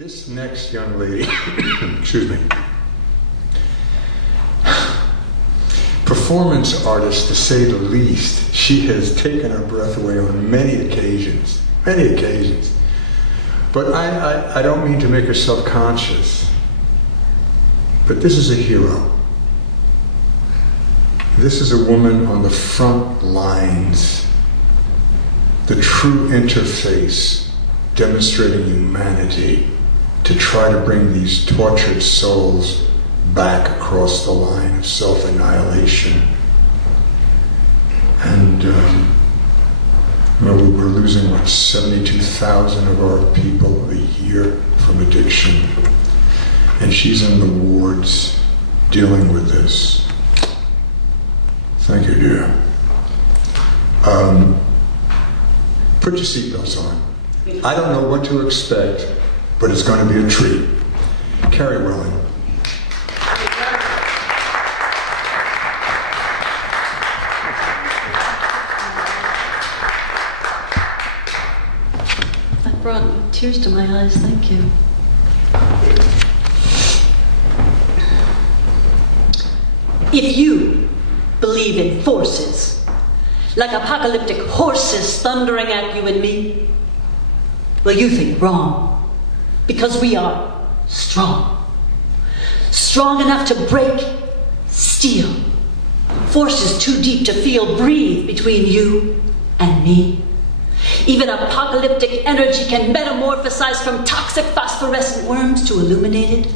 This next young lady, excuse me, performance artist to say the least, she has taken her breath away on many occasions, many occasions. But I don't mean to make her self-conscious, but this is a hero. This is a woman on the front lines, the true interface, demonstrating humanity to try to bring these tortured souls back across the line of self-annihilation. And we're losing, what, 72,000 of our people a year from addiction. And she's in the wards dealing with this. Thank you, dear. Put your seatbelts on. I don't know what to expect, but it's going to be a treat. Carrie Wellen. That brought tears to my eyes, thank you. If you believe in forces, like apocalyptic horses thundering at you and me, well, you think wrong, because we are strong. Strong enough to break steel. Forces too deep to feel breathe between you and me. Even apocalyptic energy can metamorphosize from toxic phosphorescent worms to illuminated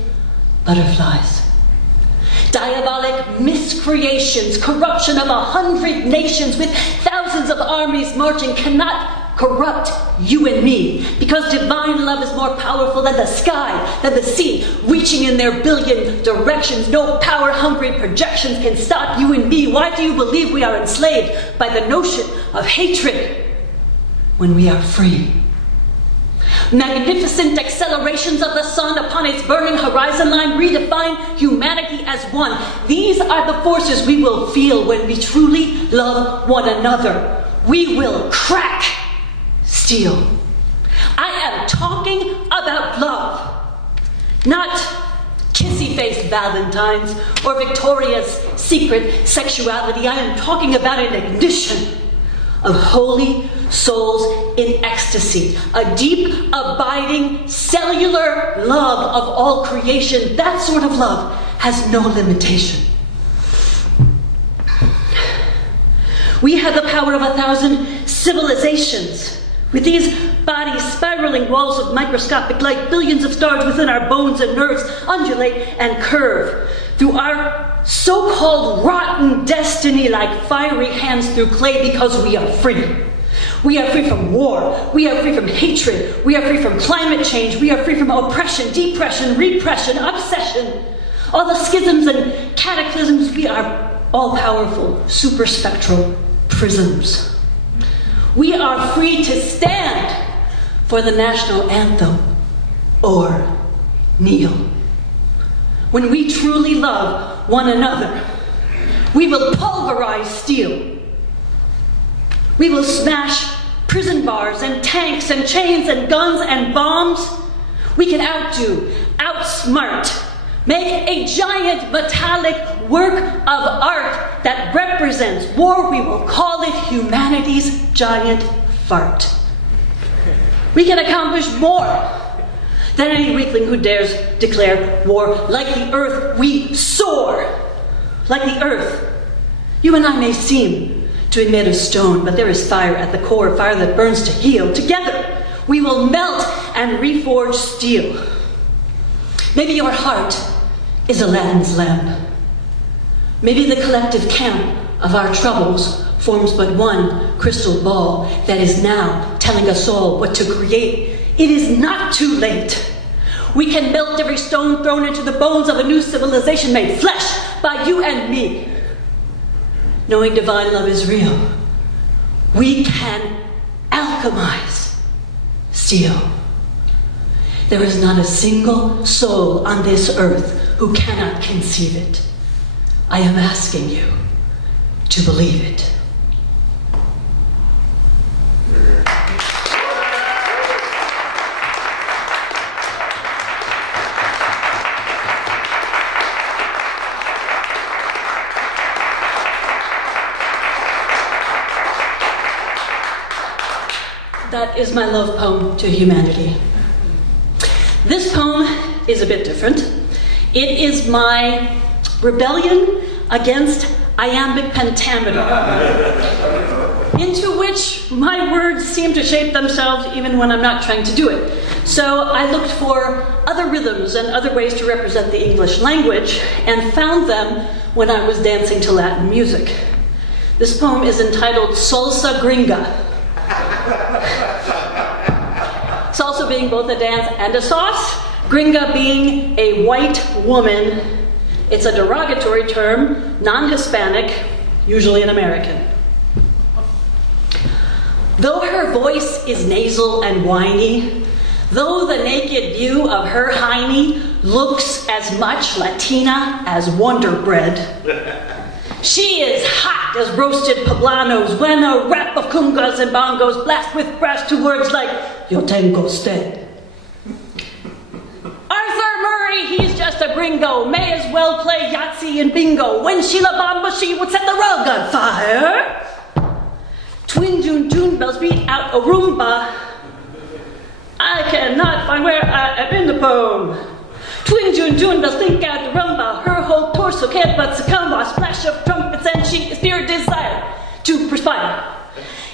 butterflies. Diabolic miscreations, corruption of 100 nations with thousands of armies marching cannot corrupt you and me, because divine love is more powerful than the sky, than the sea, reaching in their billion directions. No power-hungry projections can stop you and me. Why do you believe we are enslaved by the notion of hatred when we are free? Magnificent accelerations of the sun upon its burning horizon line redefine humanity as one. These are the forces we will feel when we truly love one another. We will crack steel. I am talking about love, not kissy-faced valentines or Victoria's Secret sexuality. I am talking about an ignition of holy souls in ecstasy, a deep, abiding, cellular love of all creation. That sort of love has no limitation. We have the power of 1,000 civilizations. With these bodies spiraling walls of microscopic light, billions of stars within our bones and nerves undulate and curve through our so-called rotten destiny like fiery hands through clay, because we are free. We are free from war. We are free from hatred. We are free from climate change. We are free from oppression, depression, repression, obsession. All the schisms and cataclysms. We are all-powerful, superspectral prisms. We are free to stand for the national anthem or kneel. When we truly love one another, we will pulverize steel. We will smash prison bars and tanks and chains and guns and bombs. We can outdo, outsmart, make a giant metallic work of art that represents war. We will call it humanity's giant fart. We can accomplish more than any weakling who dares declare war. Like the earth, we soar. Like the earth, you and I may seem to emit a stone, but there is fire at the core, fire that burns to heal. Together, we will melt and reforge steel. Maybe your heart is Aladdin's lamp. Maybe the collective camp of our troubles forms but one crystal ball that is now telling us all what to create. It is not too late. We can melt every stone thrown into the bones of a new civilization made flesh by you and me. Knowing divine love is real, we can alchemize steel. There is not a single soul on this earth who cannot conceive it. I am asking you to believe it. that is my love poem to humanity. This poem is a bit different. It is my rebellion against iambic pentameter, into which my words seem to shape themselves even when I'm not trying to do it. So I looked for other rhythms and other ways to represent the English language and found them when I was dancing to Latin music. This poem is entitled Salsa Gringa. Salsa being both a dance and a sauce, gringa being a white woman. It's a derogatory term, non-Hispanic, usually an American. Though her voice is nasal and whiny, though the naked view of her hiney looks as much Latina as Wonder Bread, she is hot as roasted poblanos when a rap of congas and bongos blast with brass to words like, yo tengo sed. Arthur Murray, he's just a gringo, may as well play Yahtzee and bingo. When Sheila Bamba, she would set the rug on fire. Twin June June bells beat out a Roomba. I cannot find where I am in the poem. Twin June June bells think out the rumba. Her whole torso can't but succumb. A splash of trumpets and she is pure desire to perspire.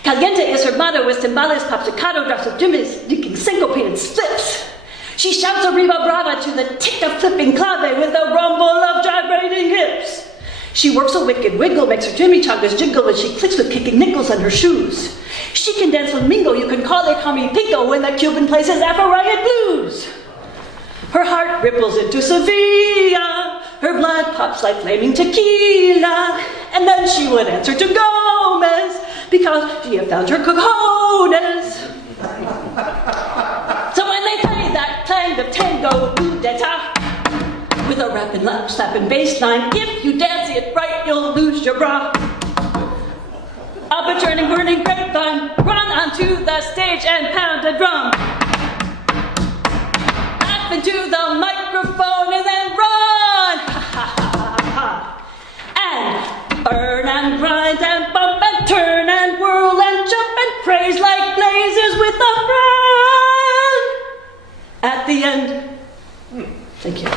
Caliente is her motto with timbales, popsicato, drops of jimmies, leaking syncopated slips. She shouts a Riva Brava to the tick of flipping clave with a rumble of gyrating hips. She works a wicked wiggle, makes her Jimmy Chongas jiggle as she clicks with kicking nickels on her shoes. She can dance flamingo, you can call her Tommy Pinko when the Cuban plays his Afro-Riot blues. Her heart ripples into Sevilla, her blood pops like flaming tequila, and then she would answer to Gomez because she had found her cojones. So when they play that clang of tango dudetta, with a rapid lap slapping bass line, if you dance it right, you'll lose your bra. Up a turning, burning grapevine, run onto the stage and pound a drum. Laugh into the microphone and then run. Ha ha ha ha ha. And burn and grind and bump and turn and whirl and jump and praise like blazes with a friend. At the end. Thank you.